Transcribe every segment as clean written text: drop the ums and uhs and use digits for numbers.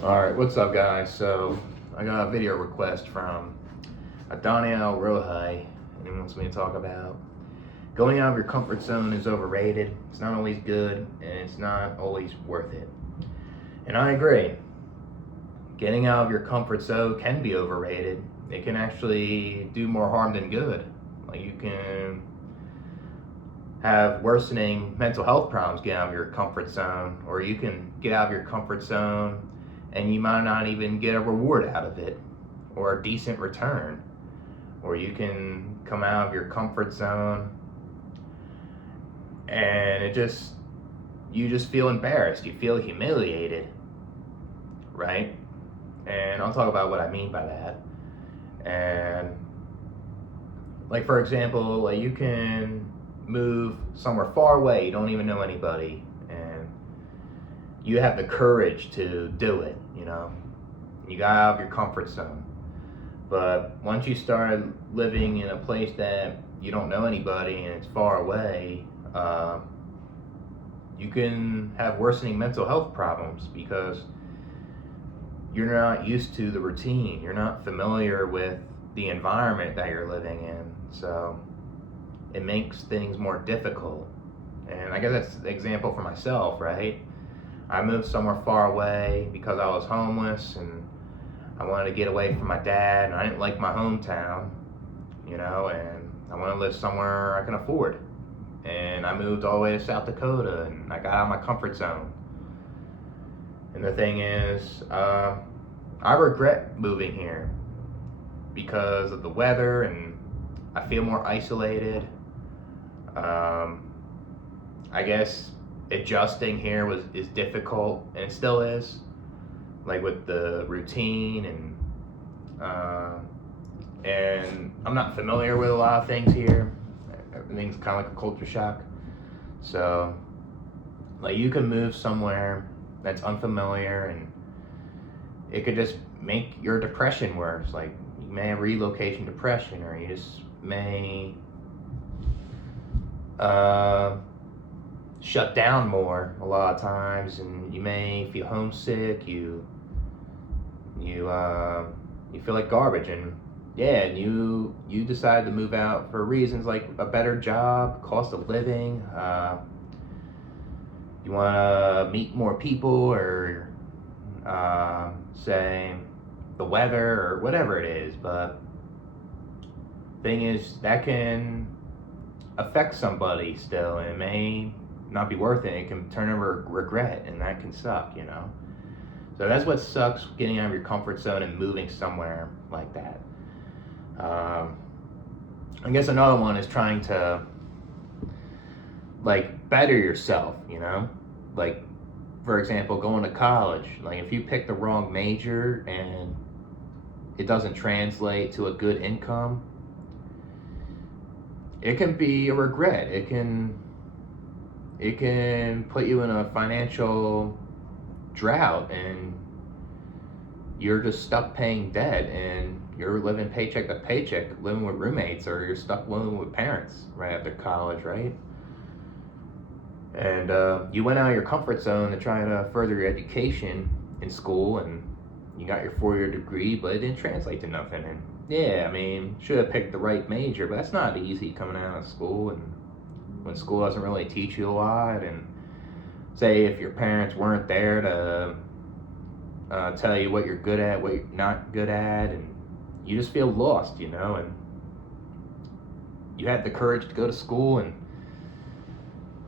Alright, what's up guys? So, I got a video request from Hedonism, and he wants me to talk about going out of your comfort zone is overrated. It's not always good, and it's not always worth it. And I agree. Getting out of your comfort zone can be overrated. It can actually do more harm than good. Like, you can have worsening mental health problems get out of your comfort zone, or you can get out of your comfort zone and you might not even get a reward out of it or a decent return. Or you can come out of your comfort zone and you just feel embarrassed, you feel humiliated, right? And I'll talk about what I mean by that. And like, for example, like, you can move somewhere far away, you don't even know anybody, and you have the courage to do it, you got out of your comfort zone. But once you start living in a place that you don't know anybody and it's far away, you can have worsening mental health problems because you're not used to the routine, you're not familiar with the environment that you're living in, so it makes things more difficult. And I guess that's the example for myself, right? I moved somewhere far away because I was homeless and I wanted to get away from my dad, and I didn't like my hometown, and I want to live somewhere I can afford. And I moved all the way to South Dakota, and I got out of my comfort zone. And the thing is, I regret moving here because of the weather, and I feel more isolated. I guess adjusting here is difficult, and it still is, like with the routine, and I'm not familiar with a lot of things here. Everything's kind of like a culture shock. So, like, you can move somewhere that's unfamiliar, and it could just make your depression worse. Like, you may have relocation depression, or you just may shut down more a lot of times, and you may feel homesick. You feel like garbage, and and you decide to move out for reasons like a better job, cost of living. You want to meet more people, or say the weather, or whatever it is. But thing is, that can affect somebody still, and it may not be worth it. It can turn over regret, and that can suck, So that's what sucks, getting out of your comfort zone and moving somewhere like that. I guess another one is trying to, like, better yourself, Like, for example, going to college. Like, if you pick the wrong major and it doesn't translate to a good income, it can be a regret. It can put you in a financial drought, and you're just stuck paying debt, and you're living paycheck to paycheck, living with roommates, or you're stuck living with parents right after college, right? And you went out of your comfort zone to try to further your education in school, and you got your 4-year degree, but it didn't translate to nothing. And should have picked the right major, but that's not easy coming out of school, and when school doesn't really teach you a lot. And say if your parents weren't there to tell you what you're good at, what you're not good at, and you just feel lost, and you had the courage to go to school and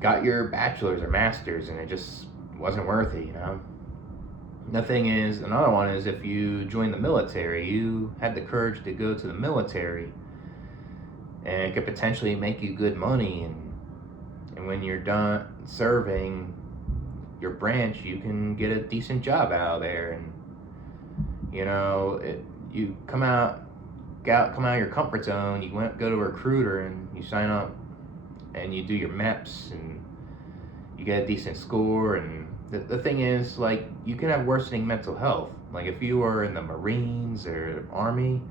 got your bachelor's or master's, and it just wasn't worth it, The thing is, another one is, if you join the military, you had the courage to go to the military, and it could potentially make you good money, and when you're done serving your branch, you can get a decent job out of there, and you come out of your comfort zone. You go to a recruiter, and you sign up, and you do your MEPS, and you get a decent score. And the thing is, like, you can have worsening mental health. Like, if you are in the Marines or Army,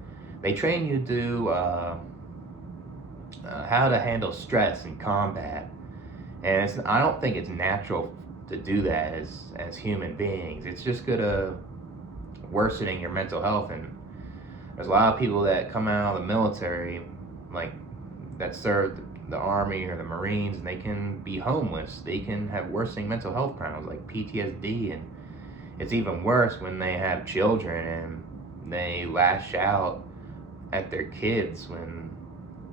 they train you to do how to handle stress in combat, and I don't think it's natural to do that as human beings. It's just gonna worsening your mental health. And there's a lot of people that come out of the military, like that served the Army or the Marines, and they can be homeless. They can have worsening mental health problems like PTSD, and it's even worse when they have children and they lash out at their kids when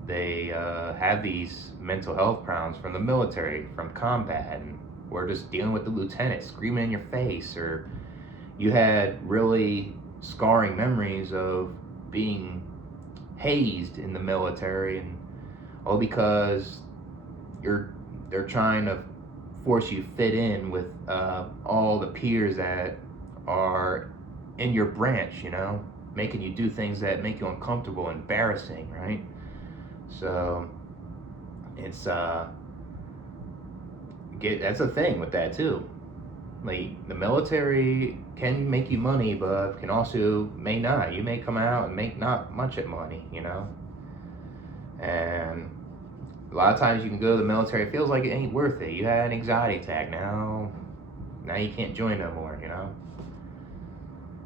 they have these mental health problems from the military, from combat, and we're just dealing with the lieutenant screaming in your face, or you had really scarring memories of being hazed in the military, and all because they're trying to force you fit in with all the peers that are in your branch, making you do things that make you uncomfortable, embarrassing, right? So it's that's a thing with that too. Like, the military can make you money, but can also may not. You may come out and make not much of money, and a lot of times you can go to the military, it feels like it ain't worth it. You had an anxiety attack, now you can't join no more,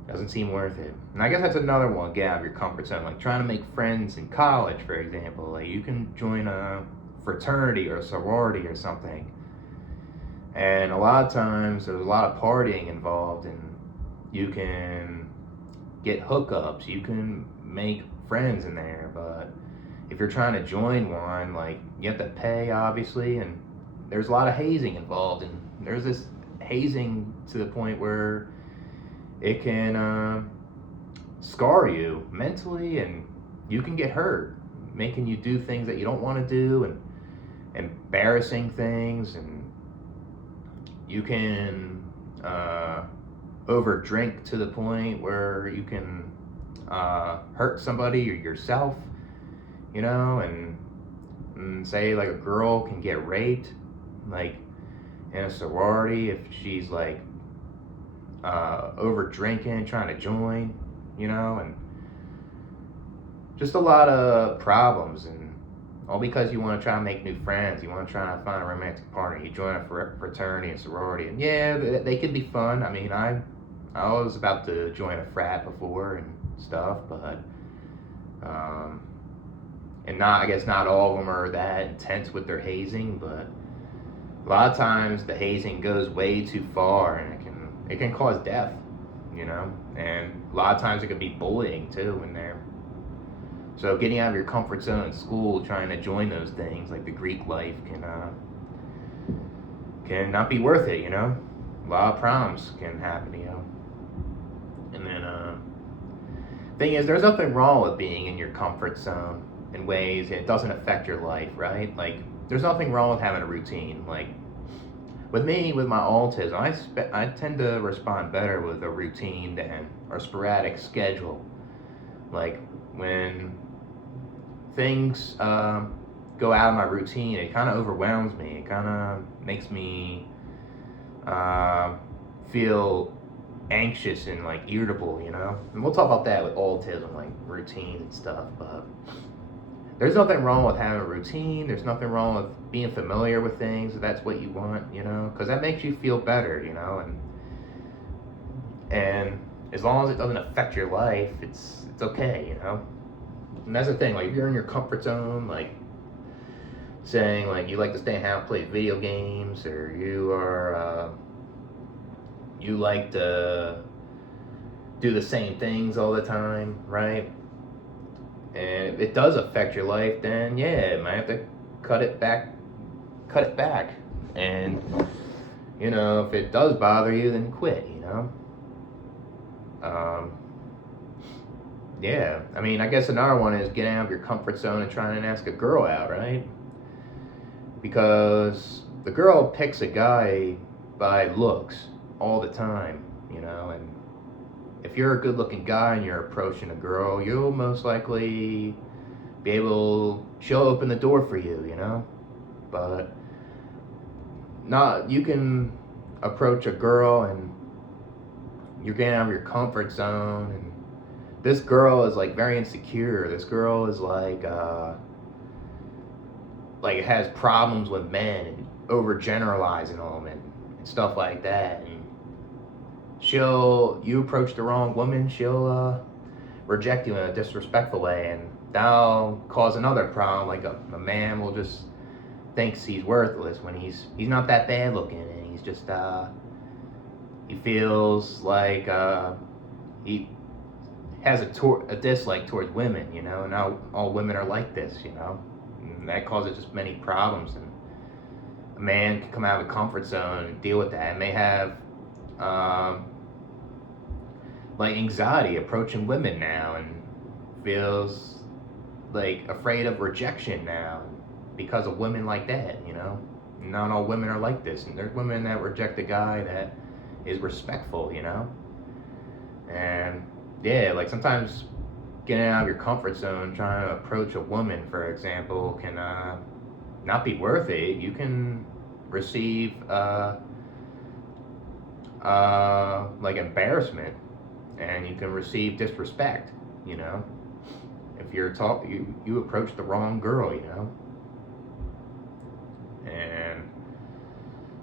Doesn't seem worth it. And I guess that's another one, get out of your comfort zone. Like trying to make friends in college, for example. Like you can join a fraternity or a sorority or something. And a lot of times there's a lot of partying involved, and you can get hookups, you can make friends in there, but if you're trying to join one, like, you have to pay, obviously, and there's a lot of hazing involved, and there's this hazing to the point where it can scar you mentally, and you can get hurt, making you do things that you don't want to do, and embarrassing things, and you can over drink to the point where you can hurt somebody or yourself, and say like a girl can get raped, like in a sorority, if she's like over drinking, trying to join, and just a lot of problems, and all because you want to try to make new friends, you want to try to find a romantic partner, you join a fraternity and sorority, and yeah, they can be fun. I mean, I was about to join a frat before and stuff, but and I guess not all of them are that intense with their hazing, but a lot of times the hazing goes way too far, and it can cause death, and a lot of times it could be bullying too in there. So getting out of your comfort zone in school, trying to join those things like the Greek life can not be worth it, A lot of problems can happen, And then thing is, there's nothing wrong with being in your comfort zone in ways it doesn't affect your life, right? Like, there's nothing wrong with having a routine. Like, with me, with my autism, I tend to respond better with a routine than a sporadic schedule. Like, when things go out of my routine, it kind of overwhelms me. It kind of makes me feel anxious and like irritable, And we'll talk about that with autism, like routines and stuff. But there's nothing wrong with having a routine. There's nothing wrong with being familiar with things if that's what you want, because that makes you feel better, and as long as it doesn't affect your life, it's okay, And that's the thing, like if you're in your comfort zone, like saying like you like to stay in house, play video games, or you like to do the same things all the time, right? And if it does affect your life, then yeah, you might have to cut it back. And if it does bother you, then quit, yeah, I mean, I guess another one is getting out of your comfort zone and trying to ask a girl out, right? Because the girl picks a guy by looks all the time, and if you're a good-looking guy and you're approaching a girl, you'll most likely be able, she'll open the door for you, but you can approach a girl and you're getting out of your comfort zone, and this girl is like very insecure. This girl is like it has problems with men and overgeneralizing them and stuff like that. And you approach the wrong woman, she'll reject you in a disrespectful way, and that'll cause another problem. Like a man will just thinks he's worthless when he's not that bad looking, and he's just he feels like he has a dislike towards women, you know. And now all women are like this, you know, and that causes just many problems. And a man can come out of a comfort zone and deal with that, and may have like anxiety approaching women now, and feels like afraid of rejection now because of women like that, you know. Not all women are like this, and there's women that reject a guy that is respectful, you know. And yeah, like sometimes getting out of your comfort zone, trying to approach a woman, for example, can not be worth it. You can receive like embarrassment, and you can receive disrespect, you know, if you approach the wrong girl, you know. And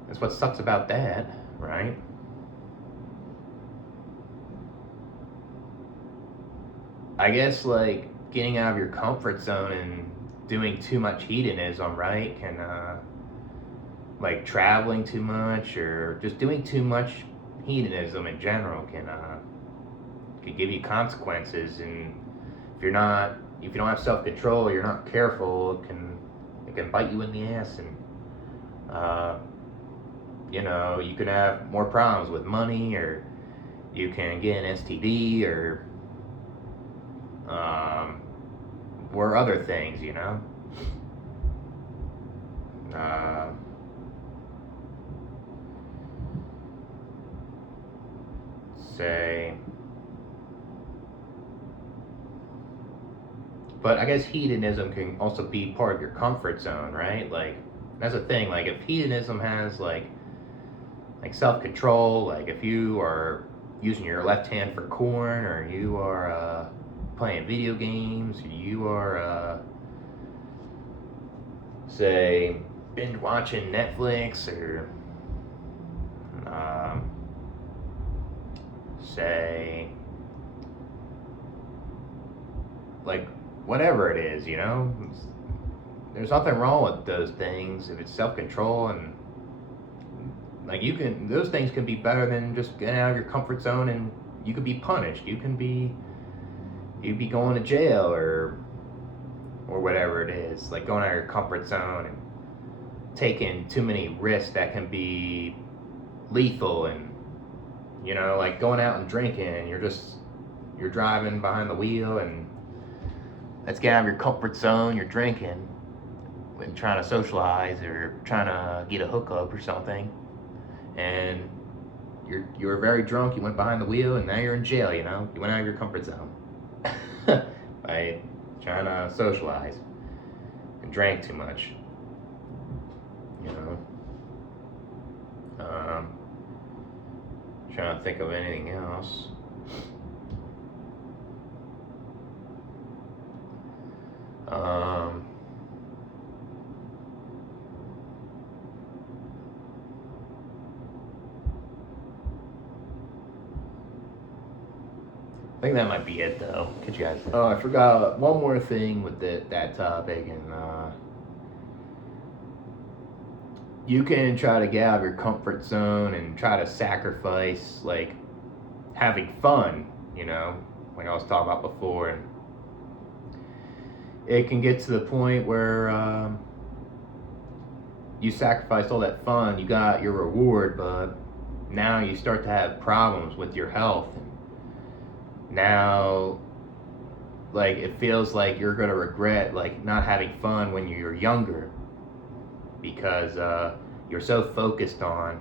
that's what sucks about that, right? I guess like getting out of your comfort zone and doing too much hedonism, right, can like traveling too much or just doing too much hedonism in general can give you consequences. And if you don't have self-control, you're not careful, it can bite you in the ass. And you know, you can have more problems with money, or you can get an STD, or other things, you know. Say, but I guess hedonism can also be part of your comfort zone, right? Like that's the thing. Like if hedonism has like self-control, like if you are using your left hand for corn, or you are playing video games, or you are say binge watching Netflix, or say like whatever it is, you know. There's nothing wrong with those things if it's self-control, and like those things can be better than just getting out of your comfort zone, and you could be punished. You'd be going to jail, or whatever it is, like going out of your comfort zone and taking too many risks that can be lethal. And you know, like going out and drinking, and you're driving behind the wheel, and let's get out of your comfort zone, you're drinking and trying to socialize or trying to get a hookup or something, and you were very drunk, you went behind the wheel, and now you're in jail, you know. You went out of your comfort zone by trying to socialize and drank too much, you know. Trying to think of anything else. I think that might be it, though. Could you guys? Oh, I forgot one more thing with that topic, and you can try to get out of your comfort zone and try to sacrifice like having fun, you know, like I was talking about before, and it can get to the point where you sacrificed all that fun, you got your reward, but now you start to have problems with your health. And now, like, it feels like you're gonna regret like not having fun when you're younger, because you're so focused on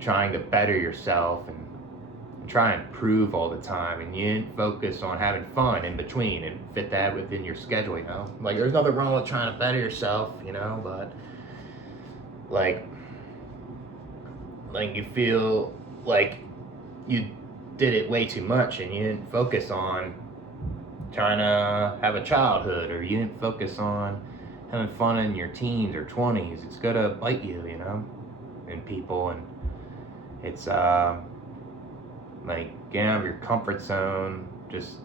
trying to better yourself and try and improve all the time, and you didn't focus on having fun in between and fit that within your schedule, you know. Like there's nothing wrong with trying to better yourself, you know, but like you feel like you did it way too much, and you didn't focus on trying to have a childhood, or you didn't focus on having fun in your teens or 20s. It's gonna bite you, you know, and people, and It's like getting out of your comfort zone, just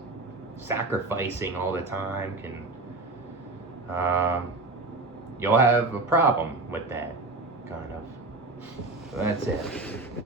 sacrificing all the time can you'll have a problem with that kind of. So that's it.